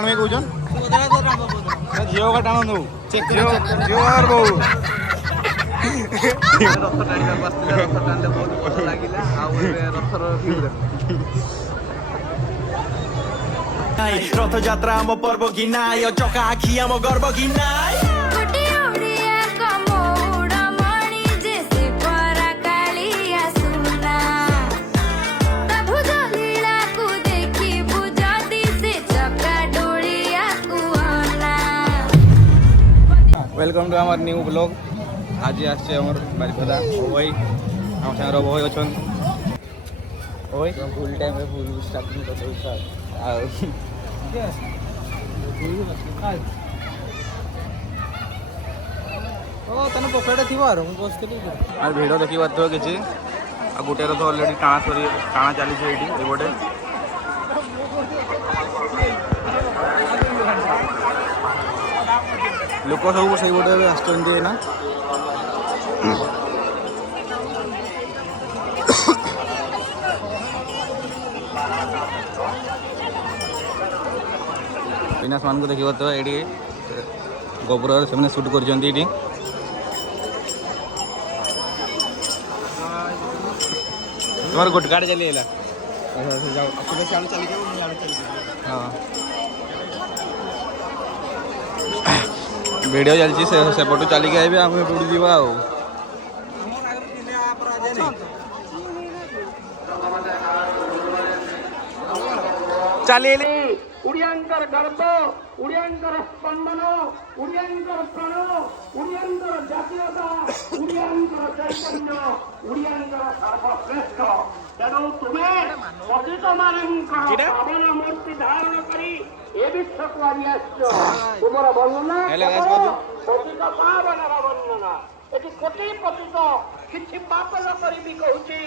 में कौन झील का टाण दो झील बो रथ टाणिବାକୁ ଆସିଥିଲେ ରଥ ଟାଣିଲେ ବହୁତ ଭଲ ଲାଗିଲା ଆଉ ଏବେ ରଥର ଭିଉ ଦେଖ रथ यात्रा आम पर्व कि नाय चका आखि आम गर्व कि नाय welcome to our new blog आज आसचे आमर बारिपदा ओई हम सागर ओई अछन ओई फुल टाइम रे फुल स्टार्टिंग तो सही आ ଓ ତନେ ପକେଟ ଥିବ ଆର ମୁଁ ବସିଥିଲି आ वीडियो देखि बात किछि आ गुटे रो तो ऑलरेडी टाणा चली छै एठी एबोटे लोक सब सही बोटे आसुचंदी ना विनाश मान को देखिए तो ये गोबर से शूट कर तुम्हारे गोटे गाड़ी चली हाँ वीडियो चलती से पटू चलिक आए आम एपटू जावा चली उड़ियांकर गर्व उड़ियांकर स्पंदन उड़ियांकर प्राण उड़ियांकर जातीयता उड़ियांकर चैतन्य उड़ियांकर सर्वश्रेष्ठ तेणु तुम्हें पतित मानकर पावन मूर्ति धारण करी ए विश्व को आनी आसछ तुमर वर्णना पतित पावन वर्णना एटी कोटि पतित किछि पाप न करी कहूची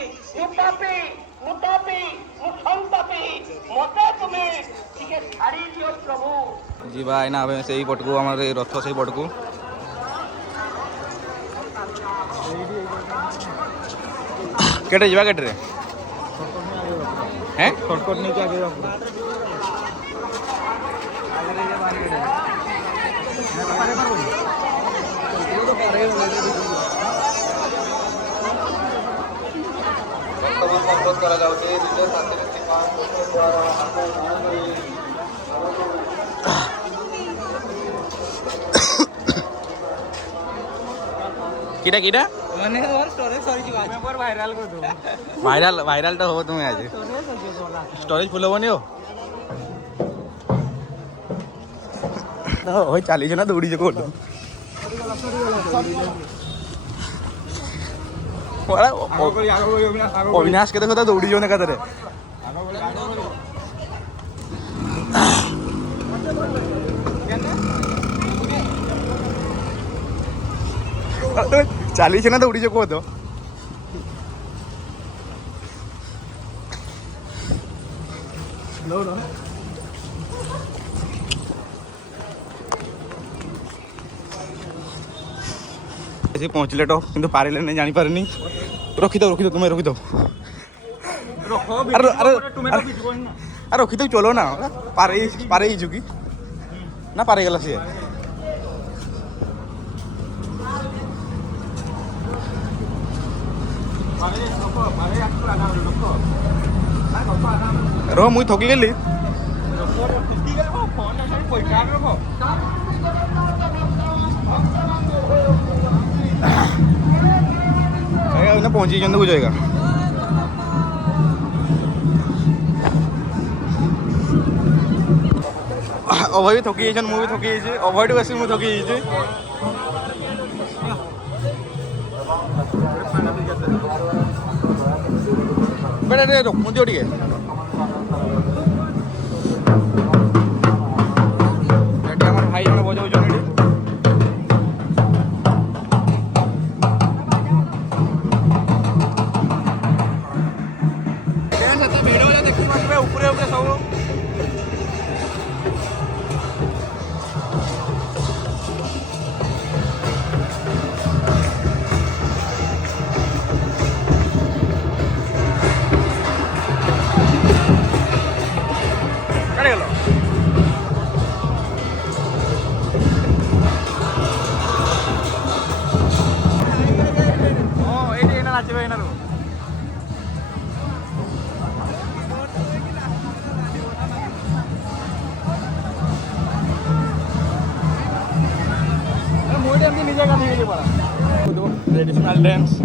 मु पापी मते तुम्हें ठीक छाड़ी दियो प्रभु जीवा है ना से ही पटकू आम रथ से पटकू केटे जीवा केटे रे हैं शॉर्टकट नहीं के आगे किटा किटा माने और स्टोरेज सरी जी आज पर वायरल कर दो वायरल तो हो तुम्हें आज स्टोरेज फुल होनी हो हो चली ना दौड़ी जो कोल अविनाश के देखो तो दौड़ी जो ना कदरे चाली ना दौड़ी जो को तो पहुँचले तो किंतु पारे नहीं जानी पारे रखी दो तुम्हें रखी दो अरे रखी दो चलो ना पारे ही चुकी ना पारे गला सी रो मुई थकी गली पहुंची जंदू जाएगा अभय भी थकी मु भी थकी अभय टू आसी थकी बेटा रखुच टे भाई जन बजाऊ ना रो मोटे एमती निजे गाड़ी के लिए पड़ा ट्रेडिशनल डांस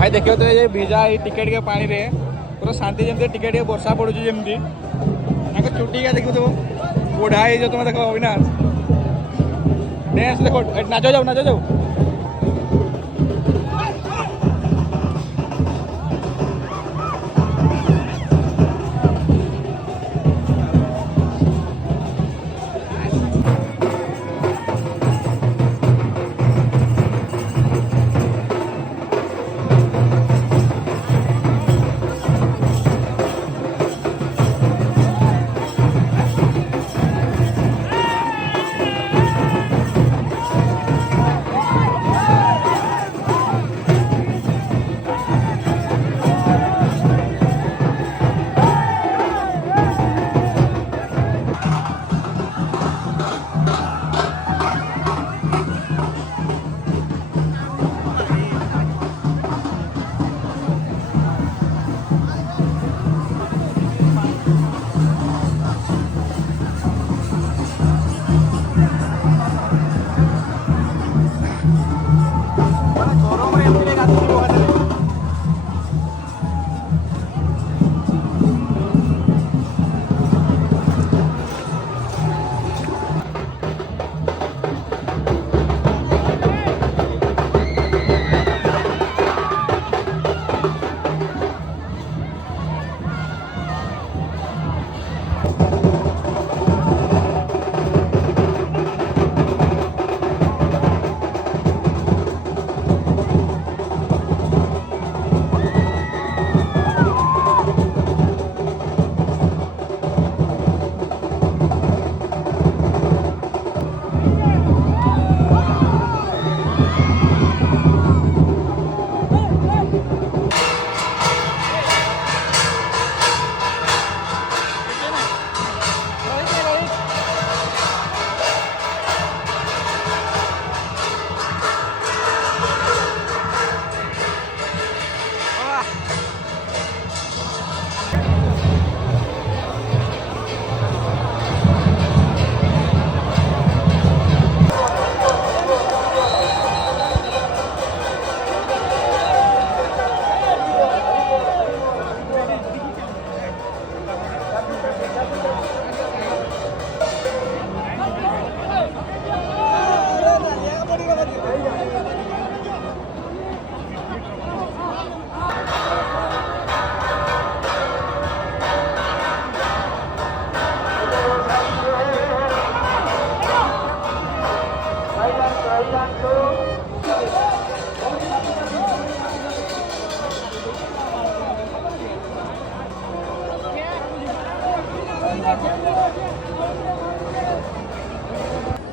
भाई देखियो तो ये भिजा टिकेट के पानी रे पूरा शांति जमती टिकेट के वर्षा पड़ू जमती चुटी का देखो तो बुढ़ा जो तुम देखो अविनाश डांस देखो नाचो जाओ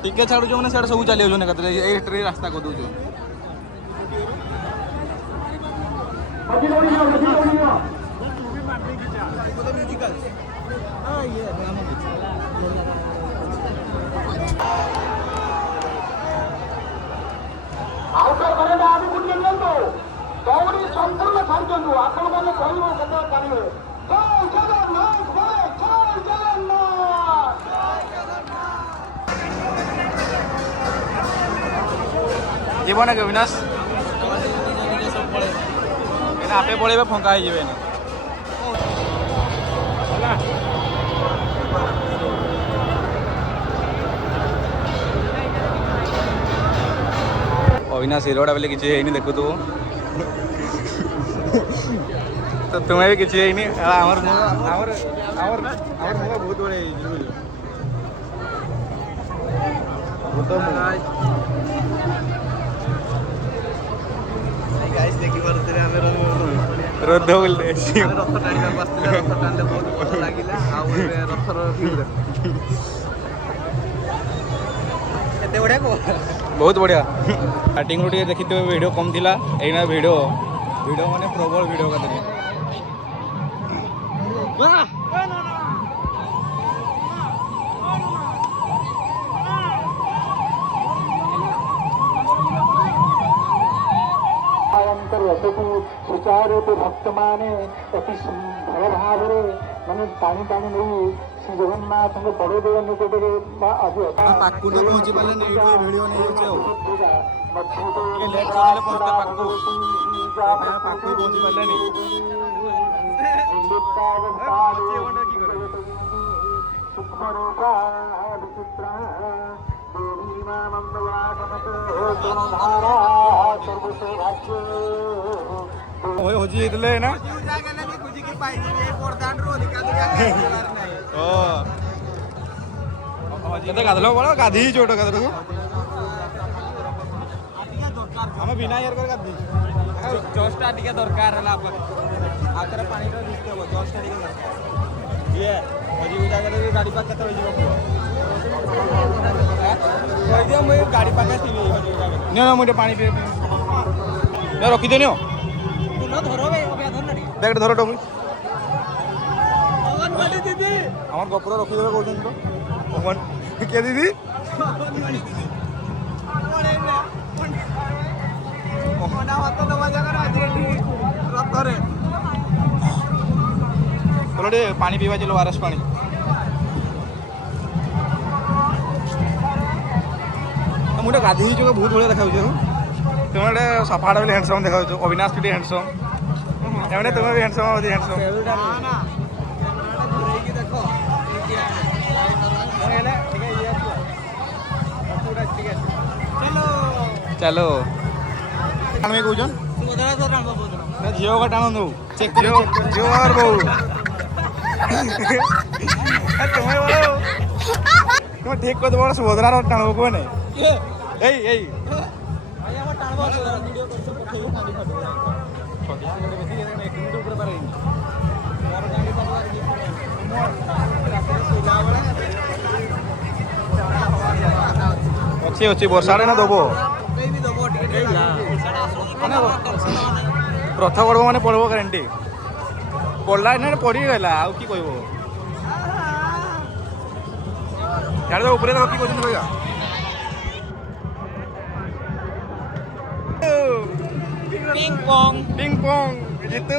टिके छाड़ू मैंने सब चली जाऊँ रास्ता को दूँ संपूर्ण छाड़ू आपण मैंने कहते जीव ना कि अविनाश आपे पड़े फंका हो जाए अविनाश हिरोड़ा बोले किसी देखु तू तो तुम्हें भी किसी ही नहीं आमर आमर आमर आमर मुँह बहुत बड़े ଗାଇସ୍ ଦେଖିପାରୁଥିବେ ଆମେ ରୋଧ ବୋଲତେ ରଥ ଟାଣିବାକୁ ଆସିଥିଲେ ରଥ ଟାଣିଲେ ବହୁତ ଭଲ ଲାଗିଲା ଆଉ ଏବେ ରଥର ଭିଉ ଦେଖ ଏତେ ବଢିଆ କହ ବହୁତ ବଢ଼ିଆ ଷ୍ଟାର୍ଟିଂରୁ ଟିକେ ଦେଖିଥିବେ ଭିଡ଼ିଓ କମ୍ ଥିଲା ଏଇନା ଭିଡ଼ିଓ ମାନେ ପ୍ରବଳ ଭିଡ଼ିଓ କରିଦେଲି ସୁଚାରୁରୂପେ ଭକ୍ତମାନେ ଅତି ଭଲ ଭାବରେ ମାନେ ଟାଣି ଟାଣି ନେଇ ଶ୍ରୀ ଜଗନ୍ନାଥଙ୍କ ବଡ଼ ଦେବ ନିକଟରେ ବା ଆଜି ପାଖକୁ ତ ପହଞ୍ଚି ପାରିଲେନି ଏଇଠୁ ଭିଡ଼ିଓ ନେଇଯାଉଛି ଆଉ ଟିକେ ଲେଟ୍ କରିଦେଲେ ପହଞ୍ଚତେ ପାଖକୁ ପହଞ୍ଚି ପାରିଲେନି ହଜି ହେଇଥିଲେ ନା କେତେ ଗାଧଲ ବଳ ଗାଧି ଚୋଟ ଗାଧଲ ଆମେ ବିନା ଇୟର କରି ଗାଧି ଜଷ୍ଟ ଟିକେ ଦରକାର ହେଲା ହାତରେ ପାଣିର ଦିଶିବ ଜଷ୍ଟ ଟିକେ ଦରକାର ଇଏ ହଜି ଜାଗାରେ ଗାଡ଼ି ପାଖ କେତେବେଳେ ଯିବ କହିଦିଅ ମୁଁ ଗାଡ଼ି ପାଖରେ ଥିବି ନିଅ ମୁଁ ଟିକେ ପାଣି ପିଏ ରଖିଦିଅ ନିଅ ব্যাগটা ধরো টমি আমার গপুরা রখিদেবে কৌন তো কে দিদি চলো রে পানি পিবা চলো আরএস পানি ମୁଁ ଗୋଟେ ଗାଧେଇଛୁ ବହୁତ ବଢ଼ିଆ ଦେଖାଯାଉଛି ତୁମେ ଗୋଟେ ସଫାଟା ବୋଲି ହ୍ୟାଣ୍ଡସମ୍ ଦେଖାଯାଉଛୁ ଅବିନାଶ ଟିକେ ହ୍ୟାଣ୍ଡସମ୍ ଏମାନେ ତୁମେ ବି ହ୍ୟାଣ୍ଡସମ୍ ଅଛି ହ୍ୟାଣ୍ଡସମ୍ ଚାଲ ଆମେ କହୁଛନ୍ ଝିଅ ଗୋଟେ ଟାଣ ଦଉ ଝିଅ ବୋଉ ତୁମେ ତୁମେ ଠିକ କରିଦେବ ସୁଭଦ୍ରାର ଟାଣବ କୁହ ନାଇଁ ଏଇ ଅଛି ବର୍ଷାରେ ନା ଦବ ରଥ ପଡ଼ବ ମାନେ ପଡ଼ବ ଗ୍ୟାରେଣ୍ଟି ପଡ଼ିଲା ଏଇନା ପଡ଼ିଗଲା ଆଉ କି କହିବ ଇଆଡ଼େ ତ ଉପରେ କି କହୁଛନ୍ତି କହିବା ପିଙ୍ଗ ପଙ୍ଗ ଜିତୁ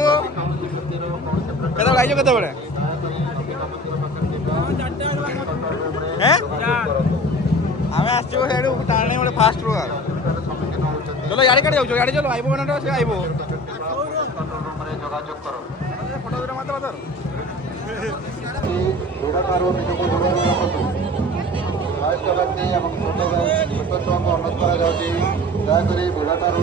କେତେବେଳେ ଆଇଛ କେତେବେଳେ ଆମେ ଆସିଛୁ ସେଇଠୁ ଟାଣେ ଗୋଟେ ଫାଷ୍ଟ ରୁ চলো ইয়াড়ে কাটে যাচ্ছ ইয়াড়ে চলো আইব না সে আইব ফটো দুটো মাত্র মাত্র এবং ছোট ଛୁଆଙ୍କୁ ଅନୁରୋଧ କରାଯାଉଛି ଦୟାକରି ଭିଡ଼ଠାରୁ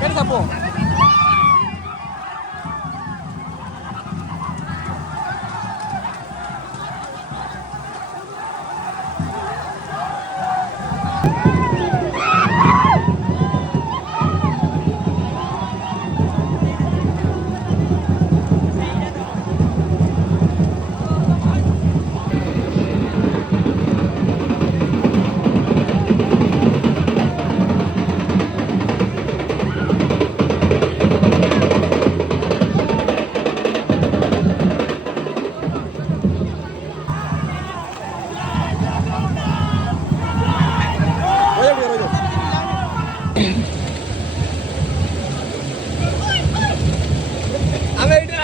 କେତେ ସାପ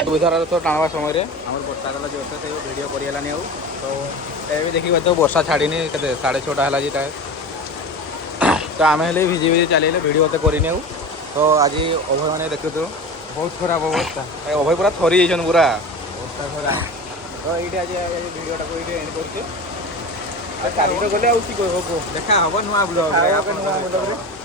ବୁଧବାର ରଥ ଟାଣିବା ସମୟରେ ଆମର ବର୍ଷା ହେଲା ଜୋରସେ ସେ ଭିଡ଼ିଓ କରିହେଲାନି ଆଉ ତ ଏବେ ଦେଖିକି ତ ବର୍ଷା ଛାଡ଼ିନି କେତେ 6:30 ହେଲା ଯେଟା ତ ଆମେ ହେଲେ ଭିଜି ଭିଜି ଚାଲିଲେ ଭିଡ଼ିଓ ଏତେ କରିନି ଆଉ ତ ଆଜି ଅଭୟ ମାନେ ଦେଖୁଛୁ ବହୁତ ଖରାପ ଅବସ୍ଥା ଅଭୟ ପୁରା ଥରି ଯାଇଛନ୍ତି ପୁରା ଅବସ୍ଥା ଖରାପ ତ ଏଇଠି ଆଜି ଭିଡ଼ିଓଟାକୁ ଏଇଠି ଏଣ୍ଡ କରୁଛୁ କାଲି ତ ଗଲେ ଆଉ କି କହିବ ଦେଖା ହେବ ନୂଆ ବ୍ଲଗ୍ ନୂଆ ବ୍ଲଗ୍ରେ